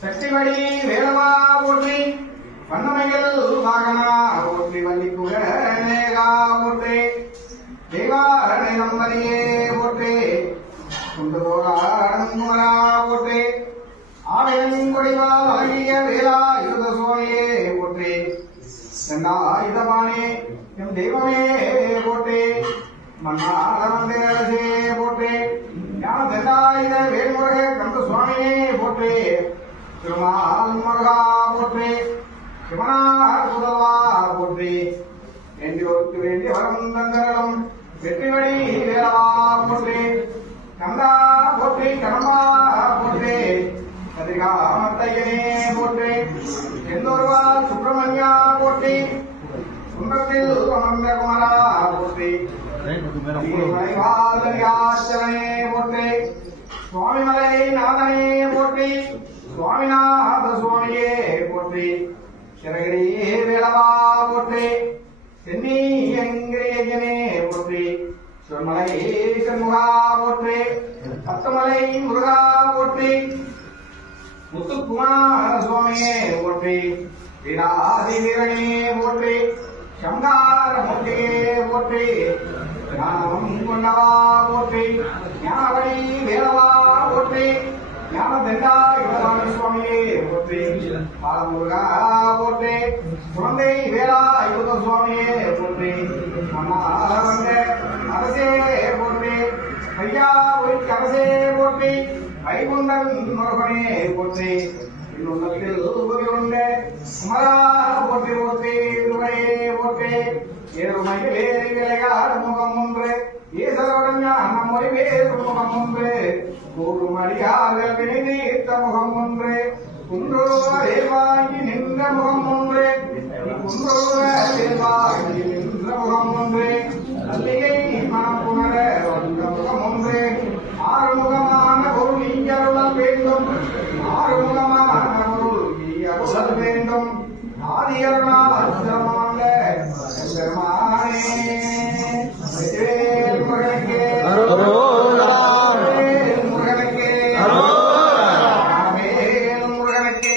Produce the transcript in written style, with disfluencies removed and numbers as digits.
சக்திமணி வேலவா போற்றி வண்ணமைகள் வாகனா போற்றி வள்ளிக்குகா போற்றி தேவாரணை நம்பதியே போற்றி கொண்டு போகாடா போற்றி ஆலயம் கொடிவால் அழகிய வேலா இருத சுவாமியே போற்றி செண்டாயுதபாணி எம் தெய்வமே போற்றி மன்னாரே போற்றி ஞான தண்டாயுத வேல்முருக கந்த சுவாமியே போற்றி திருமால் முருகா போற்றி சிவனார் புதல்வா போற்றி வேண்டியோருக்கு வேண்டிய வரம் தந்தரலும் வெற்றிவடி வேலவா போற்றி கந்தா போற்றி கடம்பா போற்றி கதிர்காமத்தையனே போற்றி செந்தோர்வா சுப்பிரமணியா போற்றி சுந்தரத்தில் அமர்ந்த குமரா போற்றி மலைவாசனே போற்றி சுவாமிமலை நாதனே போற்றி சுவாமிநாத சுவாமியே போற்றி சிறகிரி வேலவா போற்றி சென்னி எங்கிரியனே போற்றி சிவமலை சண்முகா போற்றி சத்தமலை முருகா போற்றி முத்துக்குமார சுவாமியே போற்றி வீராதி வீரனே போற்றி சங்கார மூர்த்தியே போற்றி ஞானம் கொண்டவா போற்றி ஞானவழி வேலவா போற்றி ஞான தண்டாயுதபாணி சுவாமியே போற்றி பாலமுருகா போற்றி குழந்தை வேலா யுத சுவாமியே போற்றி மன்னாரவங்க அரசே போற்றி ஐயா ஒய்க்கு அரசே போற்றி வைகுந்தன் முருகனே போற்றி இன்னொன்னத்தில் உபயோக குமரா போற்றி போற்றி திருவனே போற்றி ஏறுமையில் ஏறி விளையாடு முகம் ஒன்று ஈசருடன் ஞானம் மொழி வேறு முகம் ஒன்று கூறும் அடியார்கள் வினை தீர்த்த முகம் ஒன்று குன்றோரில் வாங்கி நின்ற முகம் ஒன்று குன்றோரில் வாங்கி நின்ற முகம் ஒன்று அல்லிகை மனப்புணர வந்த முகம் ஒன்று ஆறுமுகமான பொருள் இயருளல் வேண்டும் ஆறுமுகமான பொருள் இயருளல் வேண்டும் ஆதியருளால் சிரமமல்ல பெருமானே முருகனுக்கே முருகனுக்கே முருகனுக்கே